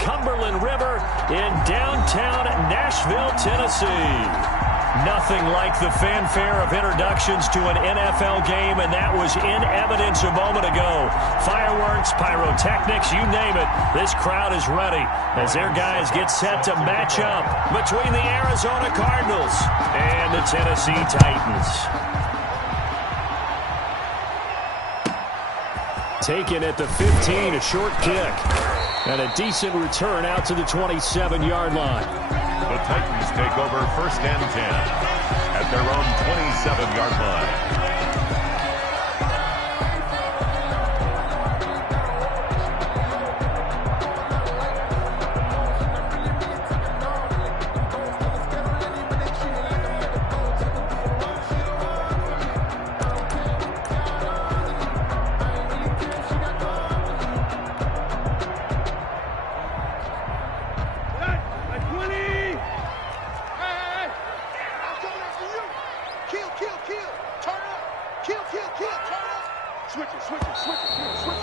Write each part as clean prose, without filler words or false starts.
Cumberland River in downtown Nashville, Tennessee. Nothing like the fanfare of introductions to an NFL game, and that was in evidence a moment ago. Fireworks, pyrotechnics, you name it. This crowd is ready as their guys get set to match up between the Arizona Cardinals and the Tennessee Titans. Taken at the 15, a short kick. And a decent return out to the 27-yard line. The Titans take over 1st and 10 at their own 27-yard line.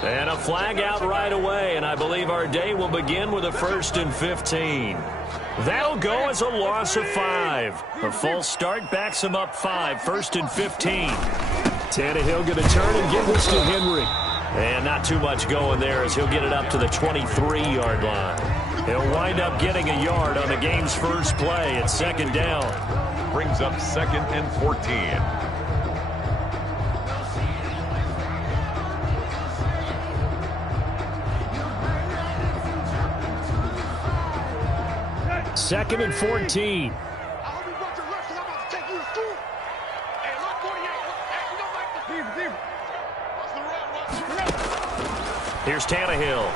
And a flag out right away, and I believe our day will begin with a 1st and 15. That'll go as a loss of 5. A false start backs him up 5, 1st and 15. Tannehill going to turn and give this to Henry. And not too much going there as he'll get it up to the 23-yard line. He'll wind up getting a yard on the game's first play at 2nd down. Brings up 2nd and 14. Second and 14. Here's Tannehill.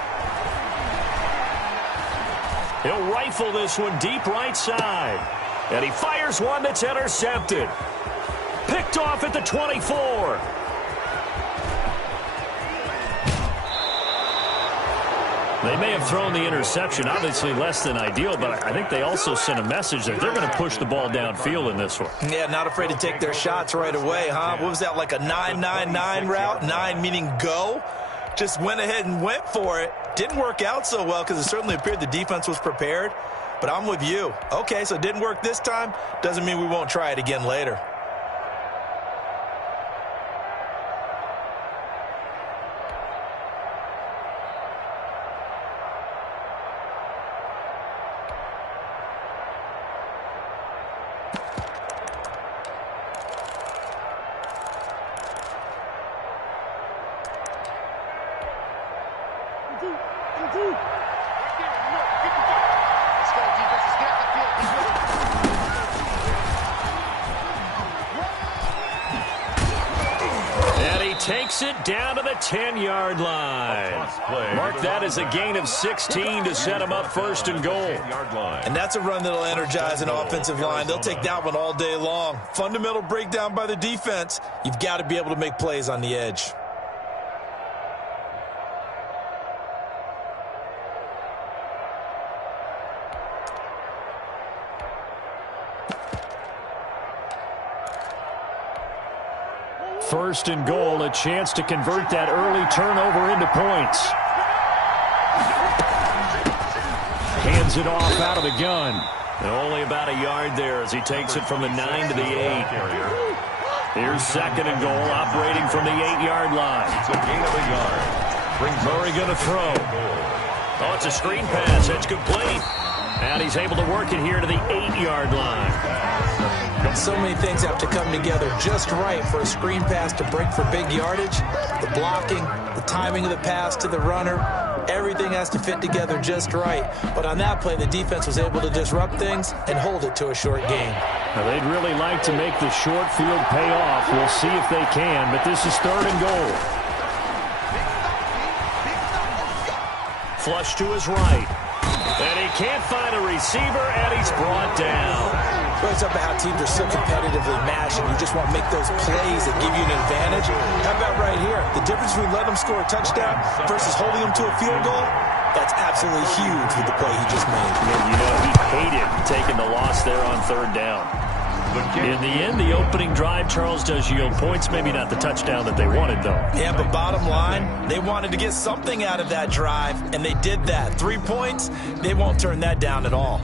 He'll rifle this one deep right side. And he fires one that's intercepted. Picked off at the 24. They may have thrown the interception, obviously less than ideal, but I think they also sent a message that they're going to push the ball downfield in this one. Yeah, not afraid to take their shots right away, huh? What was that, like a 9-9-9 route? 9 meaning go? Just went ahead and went for it. Didn't work out so well because it certainly appeared the defense was prepared. But I'm with you. Okay, so it didn't work this time. Doesn't mean we won't try it again later. Takes it down to the 10-yard line. Mark that as a gain of 16 to set him up 1st and goal. And that's a run that'll energize an offensive line. They'll take that one all day long. Fundamental breakdown by the defense. You've got to be able to make plays on the edge. First and goal, a chance to convert that early turnover into points. Hands it off out of the gun. And only about a yard there as he takes it from the 9 to the 8. Here's 2nd and goal, operating from the 8-yard line. It's a gain of a yard. Murray going to throw. Oh, it's a screen pass. It's complete. And he's able to work it here to the 8-yard line. So many things have to come together just right for a screen pass to break for big yardage. The blocking, the timing of the pass to the runner, everything has to fit together just right. But on that play, the defense was able to disrupt things and hold it to a short gain. Now, they'd really like to make the short field pay off. We'll see if they can, but this is 3rd and goal. Flush to his right. And he can't find a receiver, and he's brought down. Well, it's about how teams are so competitively matched, and you just want to make those plays that give you an advantage. How about right here? The difference between letting them score a touchdown versus holding them to a field goal, that's absolutely huge with the play he just made. And, you know, he hated taking the loss there on 3rd down. The kick. In the end, the opening drive, Charles, does yield points. Maybe not the touchdown that they wanted, though. Yeah, but bottom line, they wanted to get something out of that drive, and they did that. 3 points, they won't turn that down at all.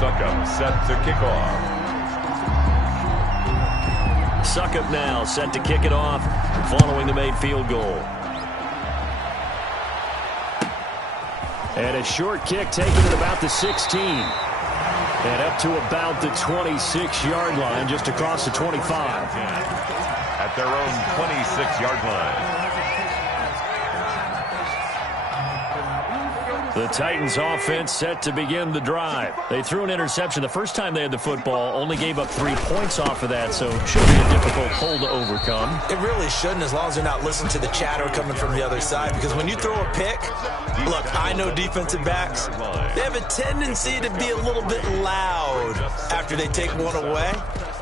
Suckup set to kick off. Suckup now set to kick it off following the made field goal. And a short kick taken at about the 16. And up to about the 26-yard line, just across the 25. At their own 26-yard line. The Titans offense set to begin the drive. They threw an interception the first time they had the football, only gave up 3 points off of that, so it should be a difficult hole to overcome. It really shouldn't, as long as they're not listening to the chatter coming from the other side, because when you throw a pick, look, I know defensive backs, they have a tendency to be a little bit loud after they take one away,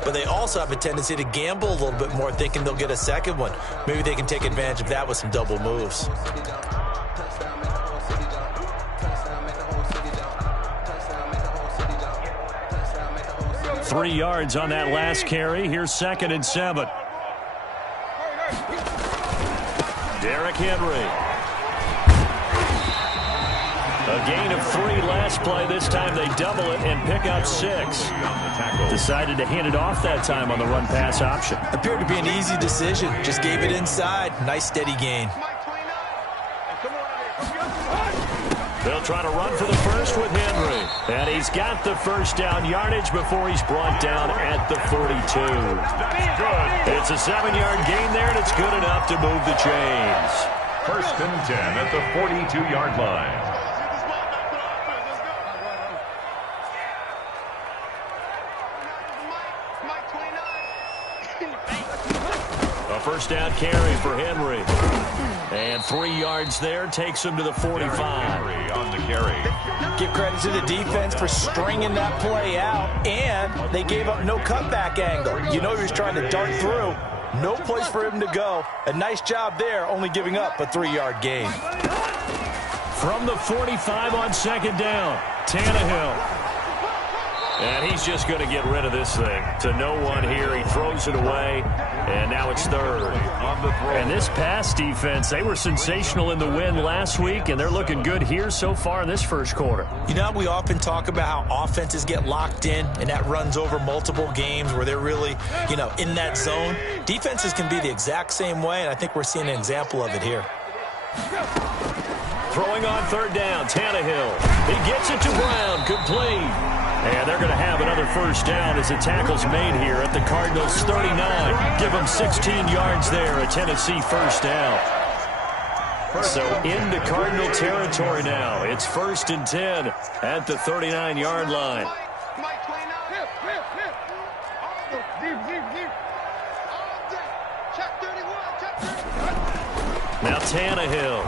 but they also have a tendency to gamble a little bit more, thinking they'll get a second one. Maybe they can take advantage of that with some double moves. 3 yards on that last carry. Here's 2nd and 7. Derrick Henry. A gain of 3 last play. This time they double it and pick up 6. Decided to hand it off that time on the run-pass option. Appeared to be an easy decision. Just gave it inside. Nice steady gain. They'll try to run for the first with Henry. And he's got the first down yardage before he's brought down at the 42. It's a 7-yard gain there, and it's good enough to move the chains. 1st and 10 at the 42-yard line. A first down carry for Henry. And 3 yards there takes him to the 45. On the carry. Give credit to the defense for stringing that play out, and they gave up no cutback angle. You know he was trying to dart through. No place for him to go. A nice job there, only giving up a 3-yard gain. From the 45 on 2nd down, Tannehill. And he's just going to get rid of this thing. To no one here. He throws it away, and now it's 3rd. And this pass defense, they were sensational in the win last week, and they're looking good here so far in this first quarter. You know, we often talk about how offenses get locked in, and that runs over multiple games where they're really, in that zone. Defenses can be the exact same way, and I think we're seeing an example of it here. Throwing on 3rd down, Tannehill. He gets it to Brown, complete. And they're going to have another first down as the tackle's made here at the Cardinals' 39. Give them 16 yards there, a Tennessee first down. So into Cardinal territory now. It's 1st and 10 at the 39-yard line. Now Tannehill.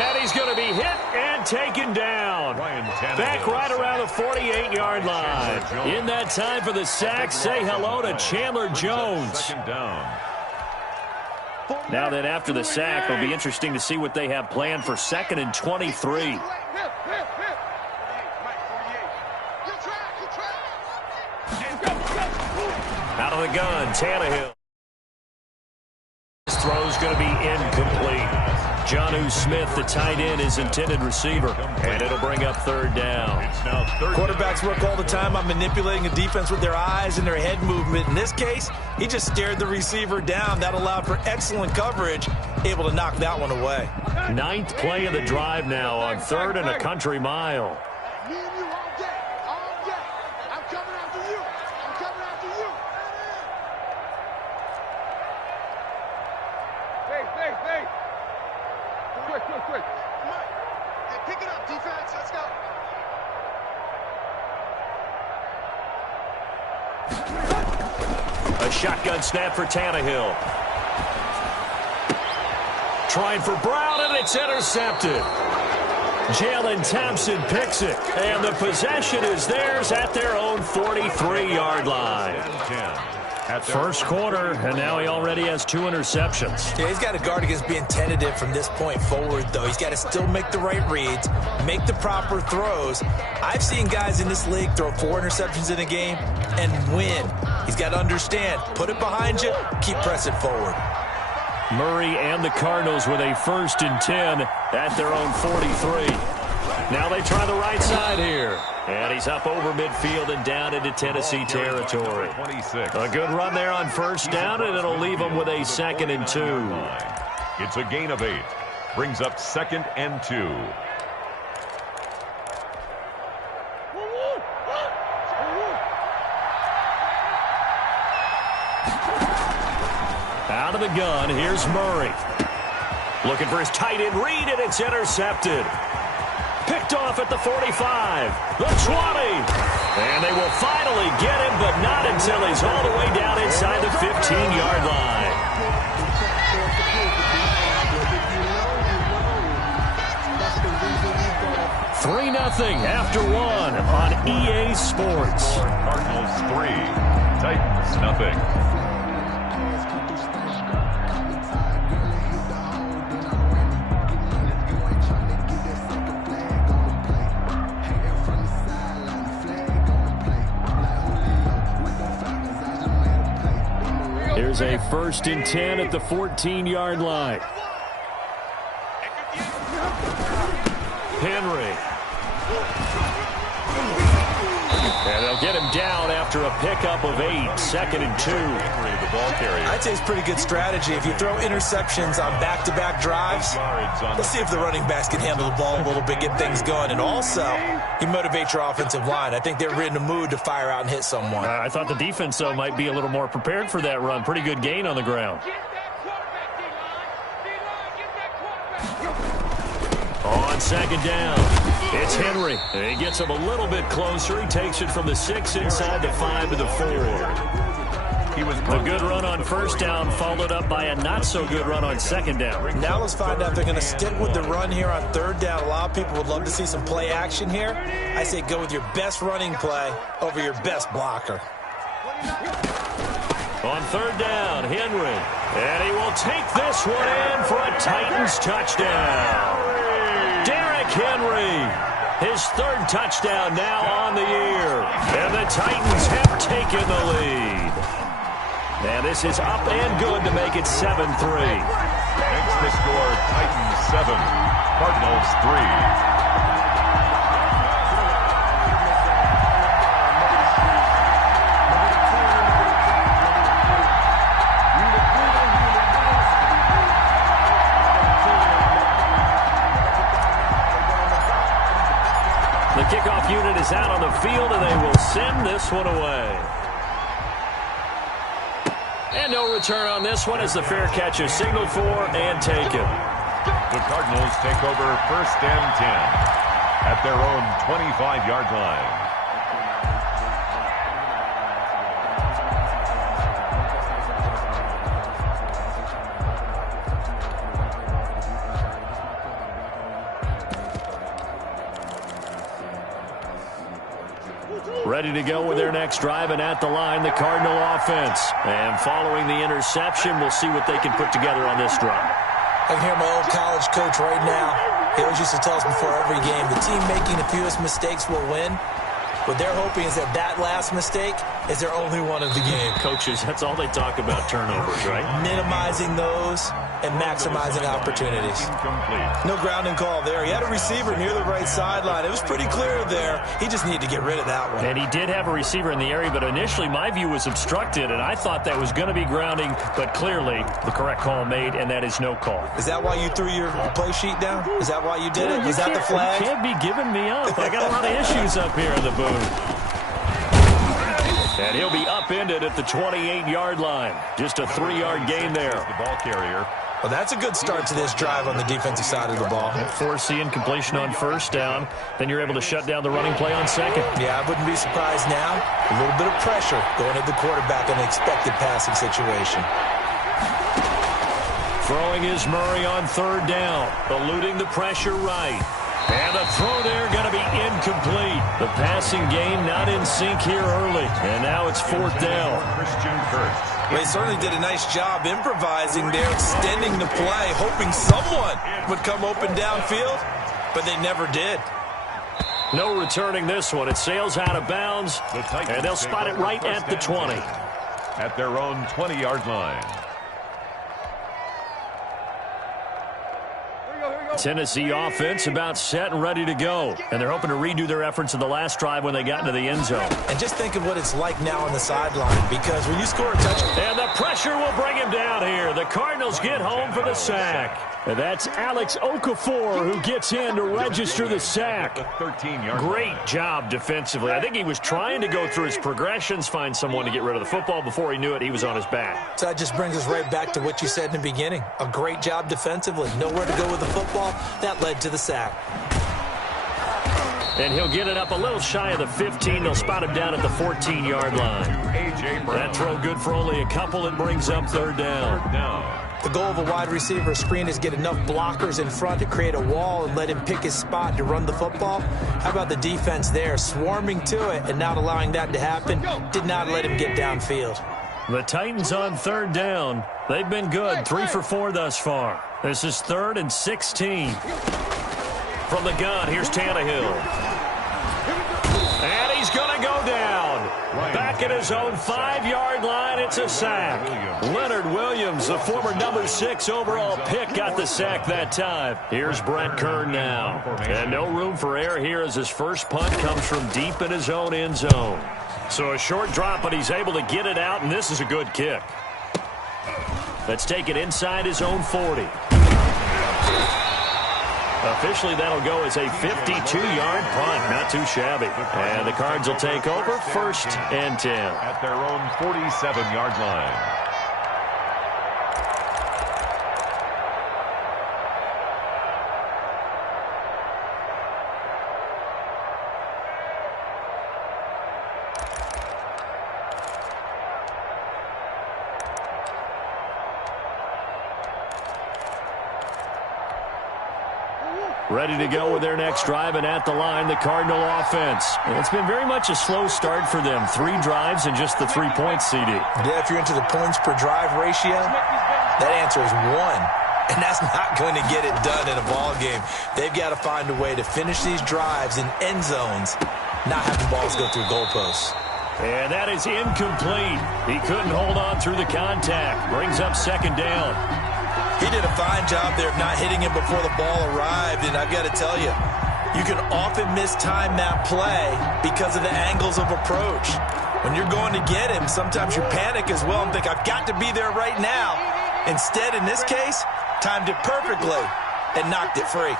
And he's going to be hit and taken down. Back right around the 48-yard line. In that time for the sack, say hello to Chandler Jones. Now then, after the sack, it'll be interesting to see what they have planned for 2nd and 23. Out of the gun, Tannehill. His throw's going to be incomplete. Jonnu Smith, the tight end, is intended receiver, and it'll bring up 3rd down. Quarterbacks work all the time on manipulating a defense with their eyes and their head movement. In this case, he just stared the receiver down. That allowed for excellent coverage, able to knock that one away. 9th play of the drive now on 3rd and a country mile. Quick. Hey, pick it up, defense. Let's go. A shotgun snap for Tannehill. Trying for Brown, and it's intercepted. Jalen Thompson picks it, and the possession is theirs at their own 43-yard line. First quarter, and now he already has 2 interceptions. Yeah, he's got to guard against being tentative from this point forward, though. He's got to still make the right reads, make the proper throws. I've seen guys in this league throw 4 interceptions in a game and win. He's got to understand, put it behind you, keep pressing forward. Murray and the Cardinals with a 1st and 10 at their own 43. Now they try the right side here. And he's up over midfield and down into Tennessee territory. A good run there on 1st down, and it'll leave him with a 2nd and 2. It's a gain of 8. Brings up 2nd and 2. Out of the gun, here's Murray. Looking for his tight end read, and it's intercepted. Picked off at the 45, the 20. And they will finally get him, but not until he's all the way down inside the 15-yard line. 3-0 after 1 on EA Sports. Cardinals 3, Titans nothing. Here's a 1st and 10 at the 14-yard line. Henry. And they'll get him down after a pickup of 8, 2nd and 2. Henry, the ball carrier. I'd say it's pretty good strategy. If you throw interceptions on back-to-back drives, let's see if the running backs can handle the ball a little bit, get things going. And also, you motivate your offensive line. I think they're in the mood to fire out and hit someone. I thought the defense, though, might be a little more prepared for that run. Pretty good gain on the ground. On 2nd down, it's Henry. He gets him a little bit closer. He takes it from the 6 inside the 5 to the 4. He was a good run on 1st down, followed up by a not-so-good run on 2nd down. Now let's find out if they're going to stick with the run here on 3rd down. A lot of people would love to see some play action here. I say go with your best running play over your best blocker. On 3rd down, Henry. And he will take this one in for a Titans touchdown. Derrick Henry, his 3rd touchdown now on the year. And the Titans have taken the lead. And this is up and good to make it 7-3. Makes the score Titans 7, Cardinals 3. The kickoff unit is out on the field, and they will send this one away. And no return on this one as the fair catch is signaled for and taken. The Cardinals take over 1st and 10 at their own 25-yard line. Ready to go with their next drive, and at the line, the Cardinal offense. And following the interception, we'll see what they can put together on this drive. I can hear my old college coach right now. He always used to tell us before every game, the team making the fewest mistakes will win. What they're hoping is that that last mistake is their only one of the game. Coaches, that's all they talk about, turnovers, right? Minimizing those and maximizing opportunities. No grounding call there. He had a receiver near the right sideline. It was pretty clear there. He just needed to get rid of that one. And he did have a receiver in the area, but initially my view was obstructed, and I thought that was going to be grounding, but clearly the correct call made, and that is no call. Is that why you threw your play sheet down? Is that why you did it? Was that the flag? You can't be giving me up. I got a lot of issues up here in the booth. And he'll be upended at the 28-yard line. Just a 3-yard gain there. The ball carrier. Well, that's a good start to this drive on the defensive side of the ball. Forcing completion on 1st down. Then you're able to shut down the running play on 2nd. Yeah, I wouldn't be surprised now. A little bit of pressure going at the quarterback in an expected passing situation. Throwing is Murray on 3rd down. Eluding the pressure right. And the passing game not in sync here early. And now it's fourth down. They certainly did a nice job improvising there, extending the play, hoping someone would come open downfield, but they never did. No returning this one. It sails out of bounds, and they'll spot it right at the 20. At their own 20-yard line. Tennessee offense about set and ready to go. And they're hoping to redo their efforts in the last drive when they got into the end zone. And just think of what it's like now on the sideline, because when you score a touchdown... And the pressure will bring him down here. The Cardinals get home for the sack. And that's Alex Okafor who gets in to register the sack. Great job defensively. I think he was trying to go through his progressions, find someone to get rid of the football. Before he knew it, he was on his back. So that just brings us right back to what you said in the beginning. A great job defensively. Nowhere to go with the football. That led to the sack. And he'll get it up a little shy of the 15. They'll spot him down at the 14-yard line. That throw good for only a couple. It brings up third down. The goal of a wide receiver screen is get enough blockers in front to create a wall and let him pick his spot to run the football. How about the defense there, swarming to it and not allowing that to happen? Did not let him get downfield. The Titans on third down. They've been good, 3 for 4 thus far. This is 3rd and 16. From the gun, here's Tannehill. And he's going to go down. Back at his own 5-yard line, it's a sack. Leonard Williams, the former number 6 overall pick, got the sack that time. Here's Brett Kern now. And no room for error here as his first punt comes from deep in his own end zone. So a short drop, but he's able to get it out, and this is a good kick. Let's take it inside his own 40. Officially, that'll go as a 52-yard punt. Not too shabby. And the Cards will take over 1st and 10. At their own 47-yard line. Ready to go with their next drive, and at the line, the Cardinal offense. And it's been very much a slow start for them. 3 drives and just the 3 points, CD. Yeah, if you're into the points per drive ratio, that answer is 1. And that's not going to get it done in a ball game. They've got to find a way to finish these drives in end zones, not have the balls go through goalposts. And that is incomplete. He couldn't hold on through the contact. Brings up 2nd down. He did a fine job there of not hitting him before the ball arrived, and I've got to tell you, you can often mistime that play because of the angles of approach. When you're going to get him, sometimes you panic as well and think, I've got to be there right now. Instead, in this case, timed it perfectly and knocked it free.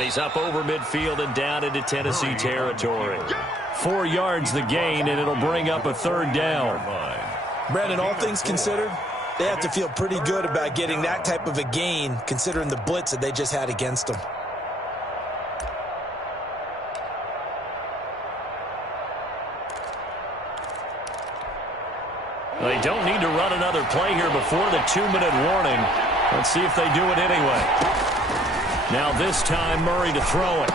He's up over midfield and down into Tennessee territory. 4 yards the gain, and it'll bring up a 3rd down. Brandon, all things considered, they have to feel pretty good about getting that type of a gain, considering the blitz that they just had against them. They don't need to run another play here before the 2-minute warning. Let's see if they do it anyway. Now this time Murray to throw it.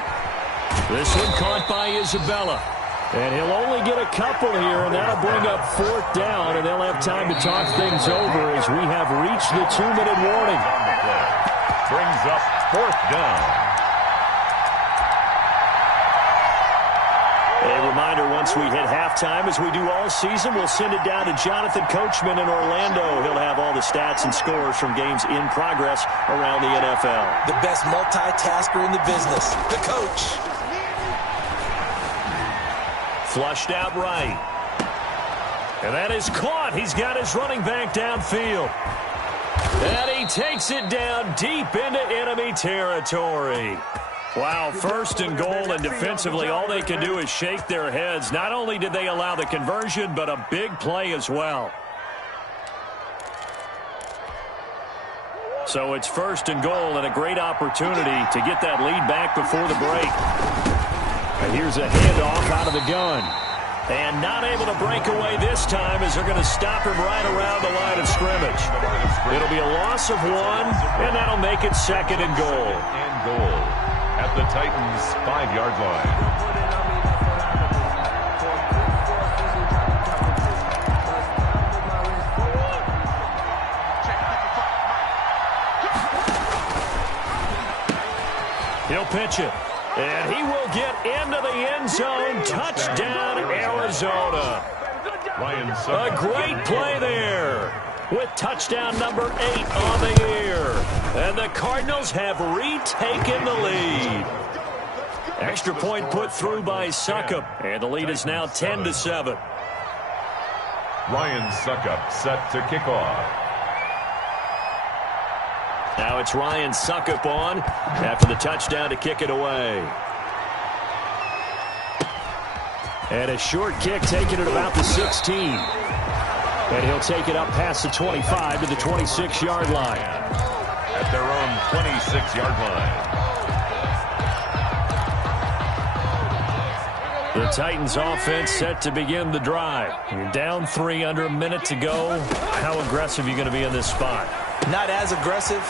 This one caught by Isabella. And he'll only get a couple here, and that'll bring up 4th down, and they'll have time to talk things over as we have reached the 2-minute warning. Brings up 4th down. A reminder, once we hit halftime, as we do all season, we'll send it down to Jonathan Coachman in Orlando. He'll have all the stats and scores from games in progress around the NFL. The best multitasker in the business, the coach. Flushed out right. And that is caught. He's got his running back downfield. And he takes it down deep into enemy territory. Wow, 1st and goal, and defensively all they can do is shake their heads. Not only did they allow the conversion, but a big play as well. So it's 1st and goal, and a great opportunity to get that lead back before the break. And here's a handoff out of the gun. And not able to break away this time as they're going to stop him right around the line of scrimmage. It'll be a loss of 1, and that'll make it 2nd and goal. And goal at the Titans' 5-yard line. He'll pitch it. And he will get into the end zone. Touchdown, Arizona. A great play there with touchdown number 8 on the year. And the Cardinals have retaken the lead. Extra point put through by Suckup. And the lead is now 10-7. Ryan Suckup set to kick off. Now it's Ryan Suckup on after the touchdown to kick it away. And a short kick taken at about the 16. And he'll take it up past the 25 to the 26-yard line. At their own 26-yard line. The Titans offense set to begin the drive. You're down 3 under a minute to go. How aggressive are you going to be in this spot? Not as aggressive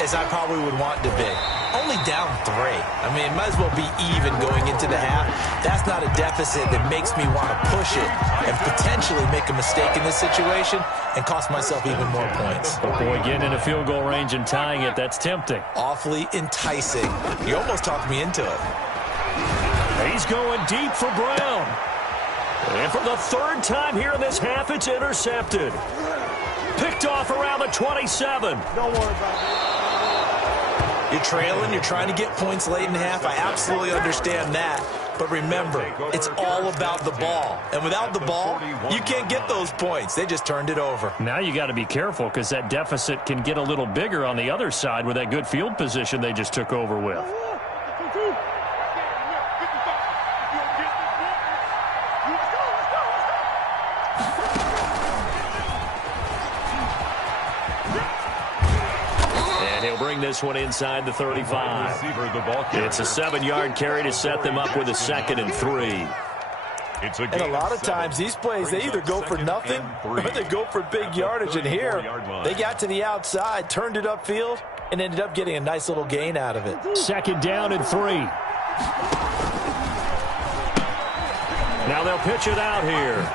as I probably would want to be. Only down 3. I mean, it might as well be even going into the half. That's not a deficit that makes me want to push it and potentially make a mistake in this situation and cost myself even more points. But boy, getting in a field goal range and tying it, that's tempting. Awfully enticing. You almost talked me into it. He's going deep for Brown. And for the 3rd time here in this half, it's intercepted. Picked off around the 27. Don't worry about it. You're trailing, you're trying to get points late in the half. I absolutely understand that. But remember, it's all about the ball. And without the ball, you can't get those points. They just turned it over. Now you got to be careful because that deficit can get a little bigger on the other side with that good field position they just took over with. Bring this one inside the 35. It's a 7-yard carry to set them up with a 2nd and 3. And a lot of times these plays, they either go for nothing or they go for big yardage. And here, they got to the outside, turned it upfield, and ended up getting a nice little gain out of it. 2nd down and 3. Now they'll pitch it out here.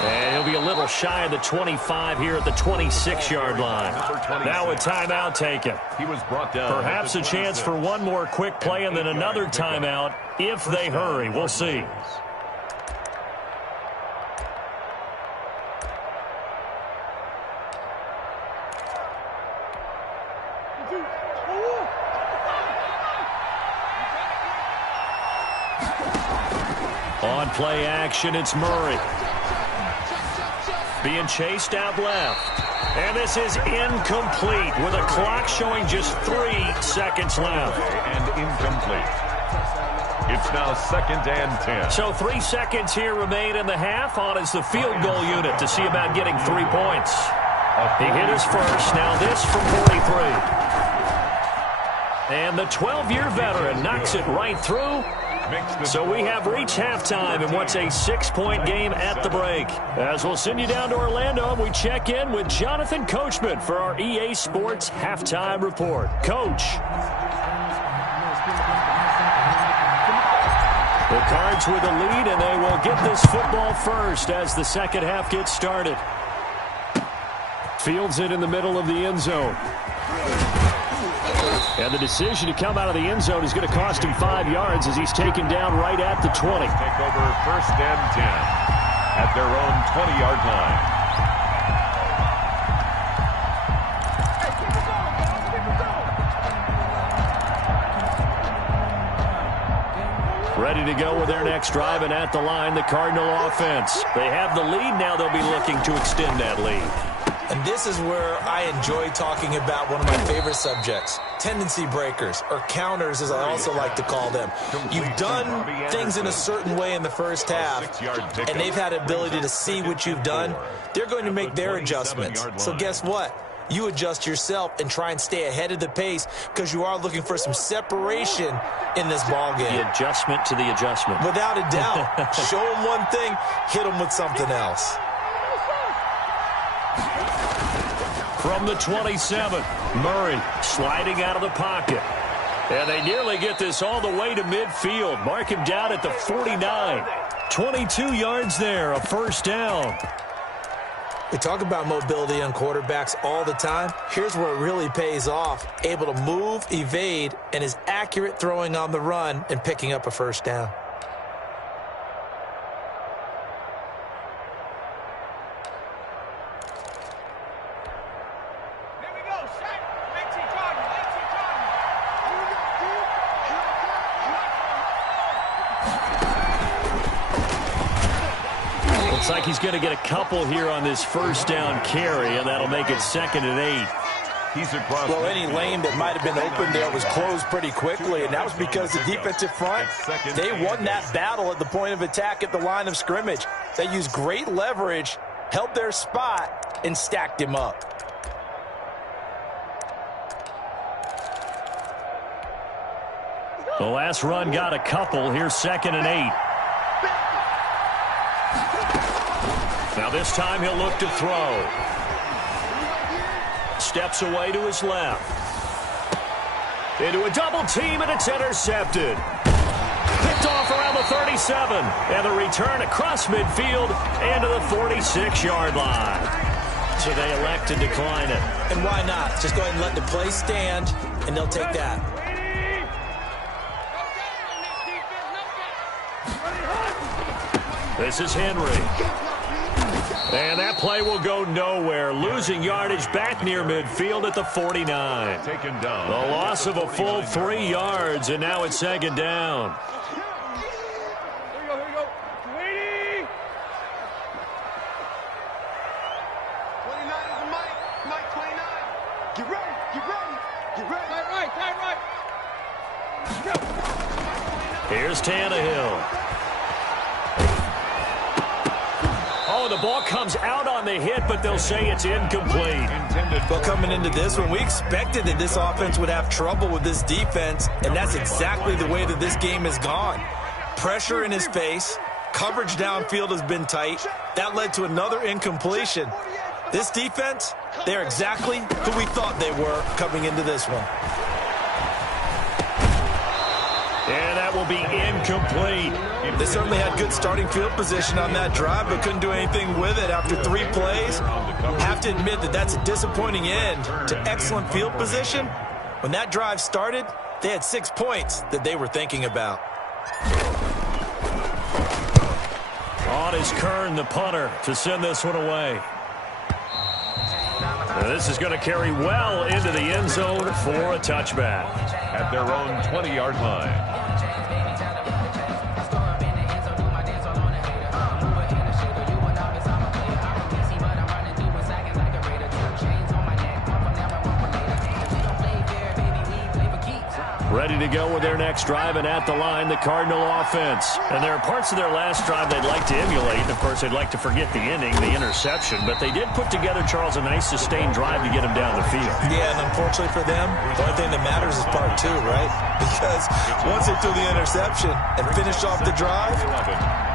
And he'll be a little shy of the 25 here at the 26-yard line. Now a timeout taken. He was brought down. Perhaps a chance for one more quick play and then another timeout if they hurry. We'll see. On play action, it's Murray. Being chased out left. And this is incomplete with a clock showing just 3 seconds left. And incomplete. It's now 2nd and 10. So 3 seconds here remain in the half. On is the field goal unit to see about getting 3 points. He hit his first. Now this from 43. And the 12-year veteran knocks it right through. So we have reached halftime in what's a 6-point game at the break. As we'll send you down to Orlando, we check in with Jonathan Coachman for our EA Sports Halftime Report. Coach. The Cards with the lead, and they will get this football first as the second half gets started. Fields it in the middle of the end zone. And the decision to come out of the end zone is going to cost him 5 yards as he's taken down right at the 20. Take over 1st and 10 at their own 20-yard line. Ready to go with their next drive, and at the line, the Cardinal offense. They have the lead. Now they'll be looking to extend that lead. And this is where I enjoy talking about one of my favorite subjects, tendency breakers, or counters as I also like to call them. You've done things in a certain way in the first half, and they've had the ability to see what you've done. They're going to make their adjustments. So guess what? you adjust yourself and try and stay ahead of the pace because you are looking for some separation in this ball game. The adjustment to the adjustment. Without a doubt. Show them one thing, hit them with something else. From the 27, Murray sliding out of the pocket. And they nearly get this all the way to midfield. Mark him down at the 49. 22 yards there, a first down. We talk about mobility on quarterbacks all the time. Here's where it really pays off. Able to move, evade, and is accurate throwing on the run and picking up a first down. Looks like he's going to get a couple here on this first down carry, and that'll make it 2nd and 8. He's across. Well, any lane that might have been open there was closed pretty quickly, and that was because the defensive front, they won that battle at the point of attack at the line of scrimmage. They used great leverage, held their spot, and stacked him up. The last run got a couple. Here's 2nd and 8. Now this time he'll look to throw. Steps away to his left. Into a double team, and it's intercepted. Picked off around the 37. And the return across midfield and to the 46-yard line. So they elect to decline it. And why not? Just go ahead and let the play stand, and they'll take that. This is Henry. And that play will go nowhere. Losing yardage back near midfield at the 49. Taken down. The loss of a full 3 yards, and now it's 2nd down. Here we go. 29 is the Mike 29. Get ready. Tight right. Here's Tannehill. Oh, the ball comes out on the hit, but they'll say it's incomplete. Well, coming into this one, we expected that this offense would have trouble with this defense, and that's exactly the way that this game has gone. Pressure in his face, coverage downfield has been tight. That led to another incompletion. This defense, they're exactly who we thought they were coming into this one. And that will be incomplete. They certainly had good starting field position on that drive, but couldn't do anything with it after 3 plays. Have to admit that that's a disappointing end to excellent field position. When that drive started, they had 6 points that they were thinking about. On is Kern, the punter, to send this one away. Now this is going to carry well into the end zone for a touchback. At their own 20-yard line. Ready to go with their next drive, and at the line, the Cardinal offense. And there are parts of their last drive they'd like to emulate. And, of course, they'd like to forget the inning, the interception. But they did put together, Charles, a nice sustained drive to get them down the field. Yeah, and unfortunately for them, the only thing that matters is part 2, right? Because once they threw the interception and finished off the drive,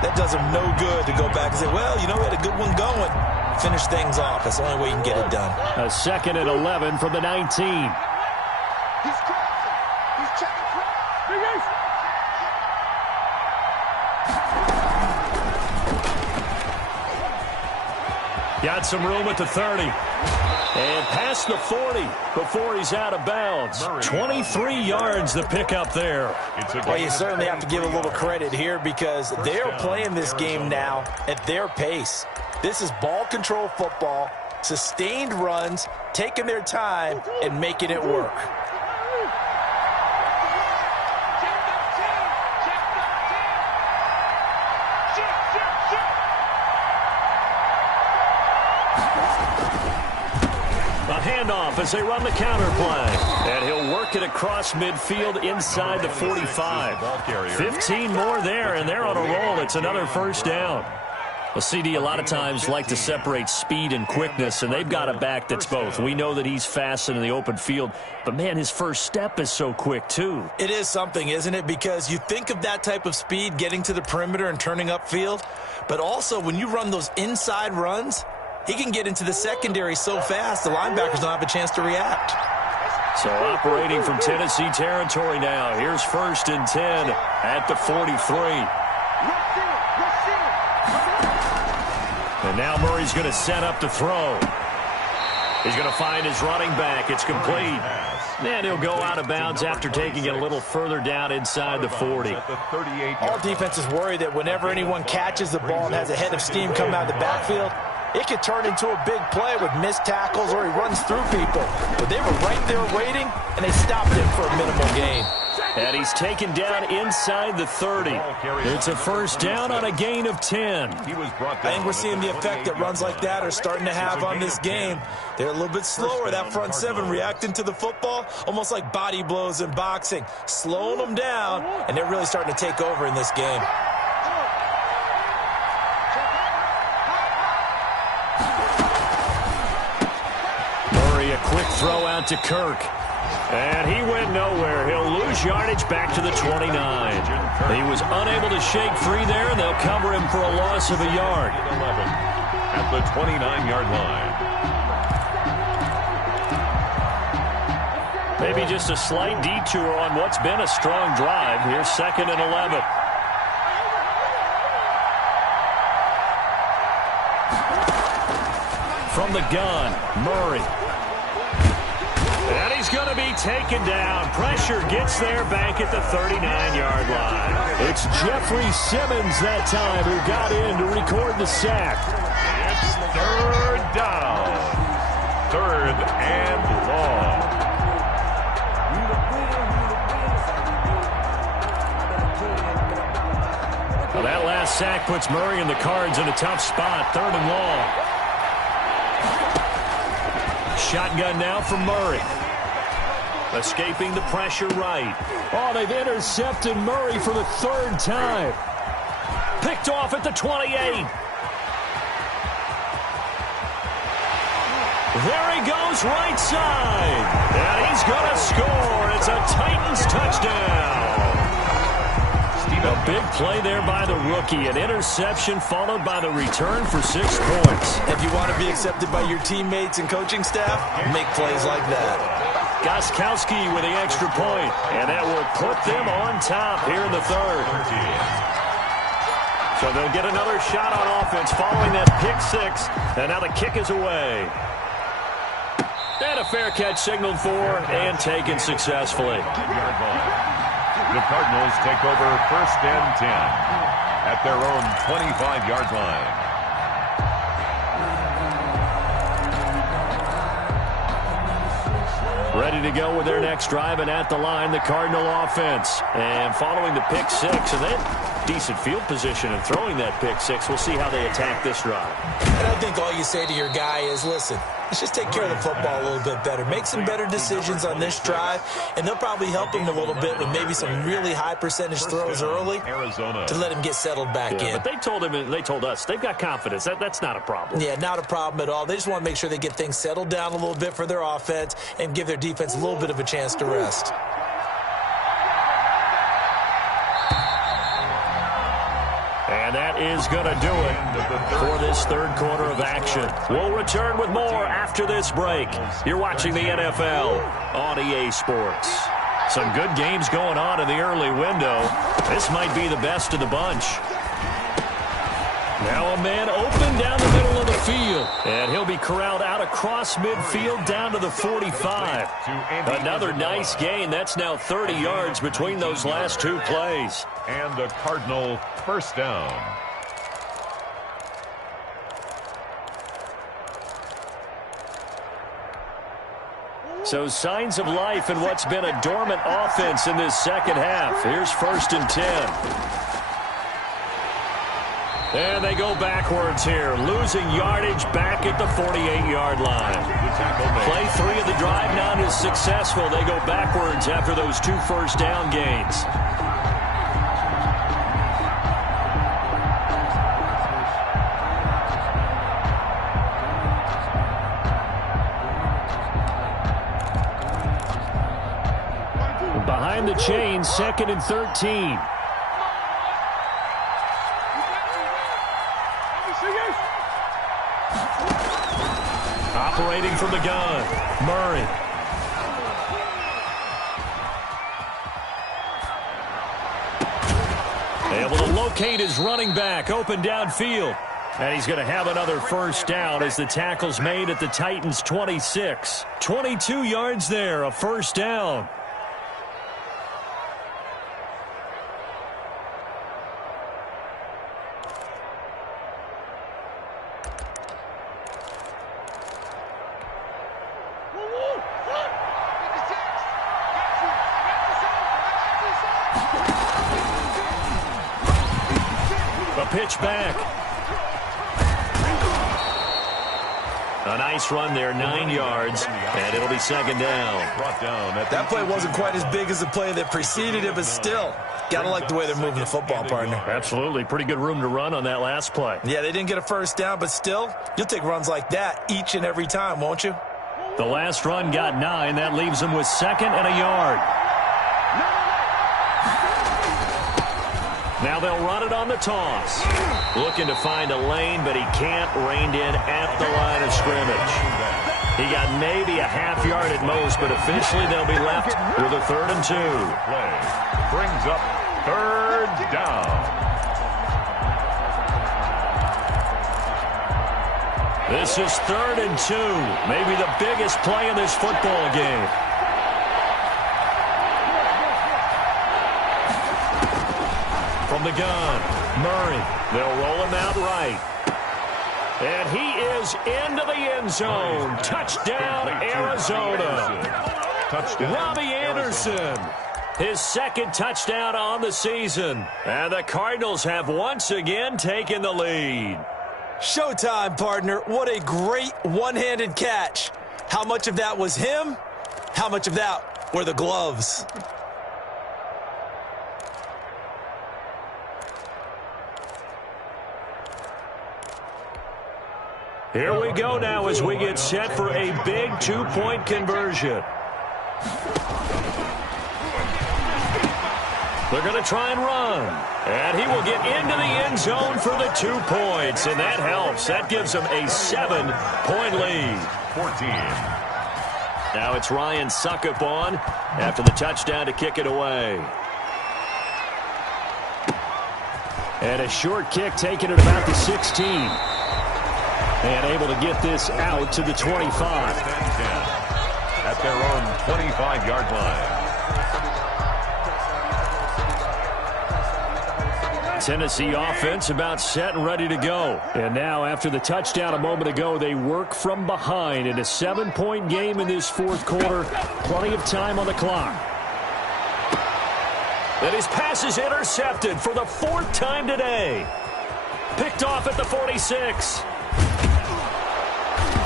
that does them no good to go back and say, well, you know, we had a good one going. Finish things off. That's the only way you can get it done. A 2nd and 11 from the 19. He's crossing. He's checking cross. Got some room at the 30. And past the 40 before he's out of bounds. 23 yards the pickup there. Well, you certainly have to give a little credit here because they're playing this game now at their pace. This is ball control football, sustained runs, taking their time, and making it work. A handoff as they run the counter play. And he'll work it across midfield inside the 45. 15 more there, and they're on a roll. It's another first down. Well, CD, a lot of times like to separate speed and quickness, and they've got a back that's both. We know that he's fast in the open field, but, man, his first step is so quick, too. It is something, isn't it? Because you think of that type of speed getting to the perimeter and turning upfield, but also when you run those inside runs, he can get into the secondary so fast the linebackers don't have a chance to react. So operating from Tennessee territory now. Here's 1st and 10 at the 43. And now Murray's going to set up to throw. He's going to find his running back. It's complete. And he'll go out of bounds after taking it a little further down inside the 40. All defenses worry that whenever anyone catches the ball and has a head of steam come out of the backfield, it could turn into a big play with missed tackles or he runs through people. But they were right there waiting, and they stopped him for a minimal gain. And he's taken down inside the 30. It's a 1st down on a gain of 10. I think we're seeing the effect that runs like that are starting to have on this game. They're a little bit slower, that front seven, reacting to the football, almost like body blows in boxing, slowing them down, and they're really starting to take over in this game. Murray, a quick throw out to Kirk. And he went nowhere. He'll lose yardage back to the 29. He was unable to shake free there, and they'll cover him for a loss of a yard. At the 29-yard line. Maybe just a slight detour on what's been a strong drive. Here's 2nd and 11. From the gun, Murray. And he's going to be taken down. Pressure gets there back at the 39-yard line. It's Jeffrey Simmons that time who got in to record the sack. It's 3rd down. 3rd and long. Well, that last sack puts Murray and the Cards in a tough spot. 3rd and long. Shotgun now from Murray. Escaping the pressure right. Oh, they've intercepted Murray for the 3rd time. Picked off at the 28. There he goes right side. And he's going to score. It's a Titans touchdown. A big play there by the rookie. An interception followed by the return for 6 points. If you want to be accepted by your teammates and coaching staff, make plays like that. Gostkowski with the extra point, and that will put them on top here in the 3rd. So they'll get another shot on offense following that pick 6, and now the kick is away. And a fair catch signaled for and taken successfully. The Cardinals take over 1st and 10 at their own 25-yard line. Ready to go with their next drive, and at the line, the Cardinal offense. And following the pick 6, and they had decent field position in throwing that pick 6. We'll see how they attack this drive. And I think all you say to your guy is, listen, let's just take care of the football a little bit better. Make some better decisions on this drive, and they'll probably help him a little bit with maybe some really high percentage throws early to let him get settled back in. But they told us they've got confidence. That's not a problem. Yeah, not a problem at all. They just want to make sure they get things settled down a little bit for their offense and give their defense a little bit of a chance to rest. And that is going to do it for this 3rd quarter of action. We'll return with more after this break. You're watching the NFL on EA Sports. Some good games going on in the early window. This might be the best of the bunch. Now a man open down the middle of the field. And he'll be corralled out across midfield down to the 45. Another nice gain. That's now 30 yards between those last 2 plays. And the Cardinal 1st down. So signs of life in what's been a dormant offense in this 2nd half. Here's 1st and 10. And they go backwards here, losing yardage back at the 48-yard line. Play 3 of the drive not as successful. They go backwards after those 2 first down gains. on 2nd and 13. Operating from the gun, Murray. Able to locate his running back, open downfield. And he's going to have another first down as the tackle's made at the Titans' 26. 22 yards there, a first down. A pitch back. A nice run there, 9 yards, and it'll be second down. That play wasn't quite as big as the play that preceded it, but still, gotta like the way they're moving the football, partner. Absolutely. Pretty good room to run on that last play. Yeah, they didn't get a first down, but still, you'll take runs like that each and every time, won't you? The last run got 9. That leaves them with 2nd and a yard. Now they'll run it on the toss. Looking to find a lane, but he can't. Reined in at the line of scrimmage. He got maybe a half yard at most, but officially they'll be left with a 3rd and 2. Play brings up 3rd down. This is 3rd and 2. Maybe the biggest play in this football game. From the gun, Murray. They'll roll him out right. And he is into the end zone. Touchdown, Arizona. Touchdown, Robbie Anderson. His 2nd touchdown on the season. And the Cardinals have once again taken the lead. Showtime, partner. What a great one-handed catch. How much of that was him? How much of that were the gloves? Here we go now as we get set for a big 2-point conversion. They're going to try and run. And he will get into the end zone for the 2 points. And that helps. That gives them a 7-point lead. 14. Now it's Ryan Suckup on after the touchdown to kick it away. And a short kick taken at about the 16. And able to get this out to the 25. At their own 25-yard line. Tennessee offense about set and ready to go. And now after the touchdown a moment ago, they work from behind in a 7-point game in this 4th quarter. Plenty of time on the clock. And his pass is intercepted for the 4th time today. Picked off at the 46.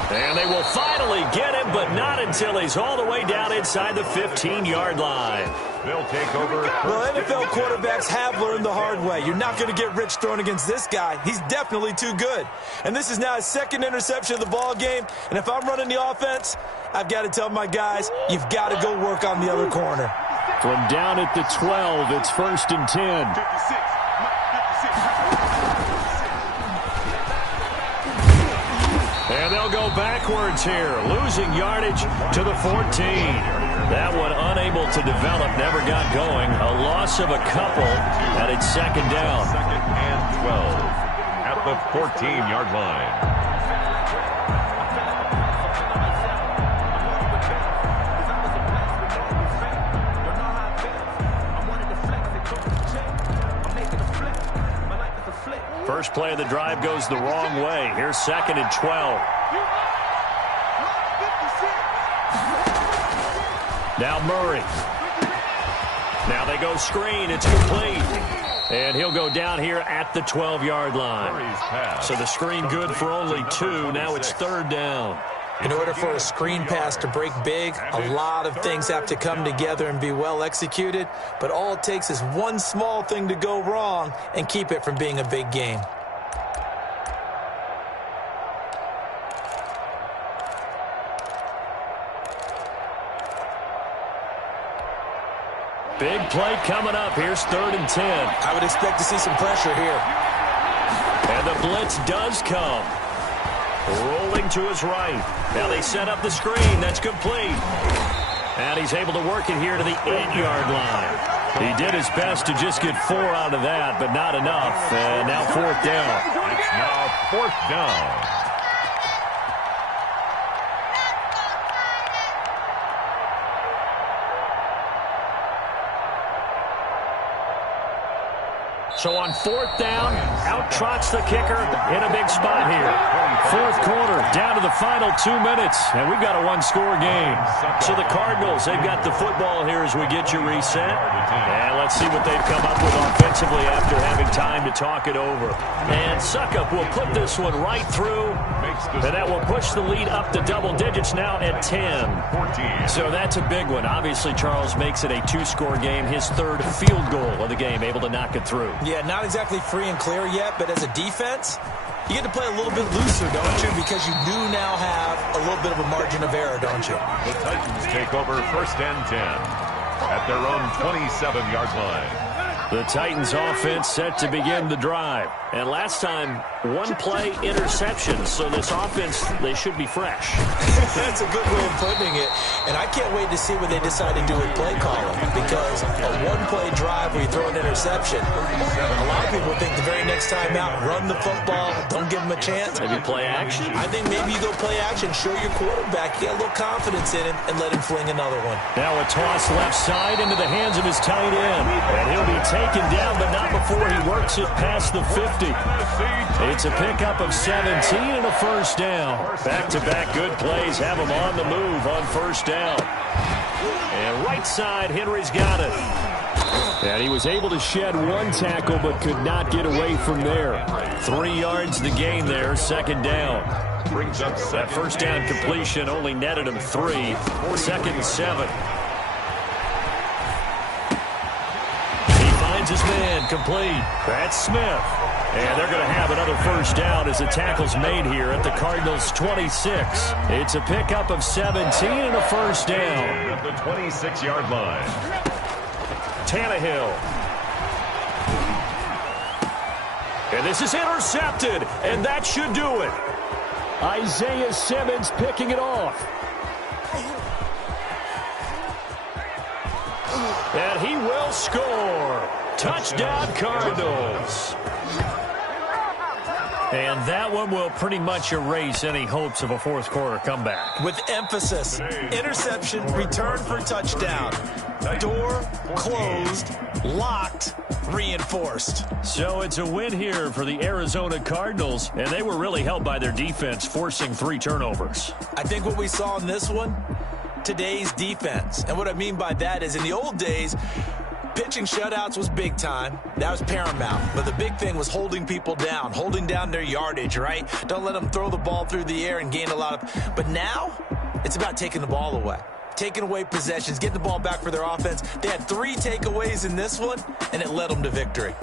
And they will finally get him, but not until he's all the way down inside the 15-yard line. They'll take over. Well, NFL quarterbacks have learned the hard way. You're not going to get rich throwing against this guy. He's definitely too good. And this is now his 2nd interception of the ball game. And if I'm running the offense, I've got to tell my guys, you've got to go work on the other corner. From down at the 12, it's 1st and 10. 56. And they'll go backwards here, losing yardage to the 14. That one unable to develop, never got going. A loss of a couple, and it's 2nd down. 2nd and 12 at the 14-yard line. First play of the drive goes the wrong way. Here's 2nd and 12. Now Murray. Now they go screen. It's complete. And he'll go down here at the 12-yard line. So the screen good for only 2. Now it's 3rd down. In order for a screen pass to break big, a lot of things have to come together and be well executed. But all it takes is one small thing to go wrong and keep it from being a big game. Big Big play coming up. Here's 3rd and 10. I would expect to see some pressure here. And the blitz does come. Rolling to his right. Now they set up the screen. That's complete. And he's able to work it here to the 8-yard line. He did his best to just get 4 out of that, but not enough. And now 4th down. It's now 4th down. So on 4th down, out trots the kicker in a big spot here. 4th quarter, down to the final 2 minutes, and we've got a 1-score game. So the Cardinals, they've got the football here as we get you reset. And let's see what they've come up with offensively after having time to talk it over. And Suckup will put this one right through, and that will push the lead up to double digits now at 10. So that's a big one. Obviously, Charles makes it a 2-score game, his 3rd field goal of the game, able to knock it through. Yeah, not exactly free and clear yet, but as a defense, you get to play a little bit looser, don't you? Because you do now have a little bit of a margin of error, don't you? The Titans take over 1st and 10 at their own 27-yard line. The Titans offense set to begin the drive. And last time, 1-play interception. So this offense, they should be fresh. That's a good way of putting it. And I can't wait to see what they decide to do with play calling. Because a 1-play drive where you throw an interception, a lot of people think the very next time out, run the football, don't give them a chance. Maybe play action? I think maybe you go play action, show your quarterback, get a little confidence in him, and let him fling another one. Now a toss left side into the hands of his tight end. And he'll be taken down, but not before he works it past the 50. It's a pickup of 17 and a 1st down. Back-to-back good plays have him on the move on 1st down. And right side, Henry's got it. And he was able to shed 1 tackle, but could not get away from there. 3 yards to gain there, 2nd down. That 1st down completion only netted him 3. 2nd and 7. His man complete. That's Smith. And they're going to have another 1st down as the tackle's made here at the Cardinals' 26. It's a pickup of 17 and a 1st down. At the 26-yard line. Tannehill. And this is intercepted, and that should do it. Isaiah Simmons picking it off. And he will score. Touchdown, Cardinals. And that one will pretty much erase any hopes of a 4th quarter comeback. With emphasis, interception, return for touchdown. Door closed, locked, reinforced. So it's a win here for the Arizona Cardinals, and they were really helped by their defense, forcing 3 turnovers. I think what we saw in this one, today's defense. And what I mean by that is in the old days, pitching shutouts was big time. That was paramount. But the big thing was holding people down, holding down their yardage, right? Don't let them throw the ball through the air and gain a lot of... But now, it's about taking the ball away. Taking away possessions, getting the ball back for their offense. They had 3 takeaways in this one, and it led them to victory.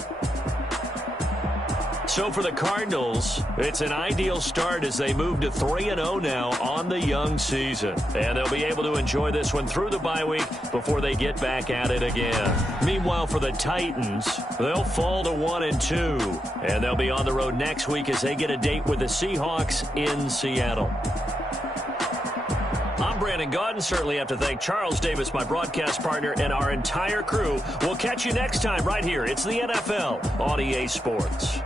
So for the Cardinals, it's an ideal start as they move to 3-0 now on the young season. And they'll be able to enjoy this one through the bye week before they get back at it again. Meanwhile, for the Titans, they'll fall to 1-2. And they'll be on the road next week as they get a date with the Seahawks in Seattle. I'm Brandon Gaudin. Certainly have to thank Charles Davis, my broadcast partner, and our entire crew. We'll catch you next time right here. It's the NFL on EA Sports.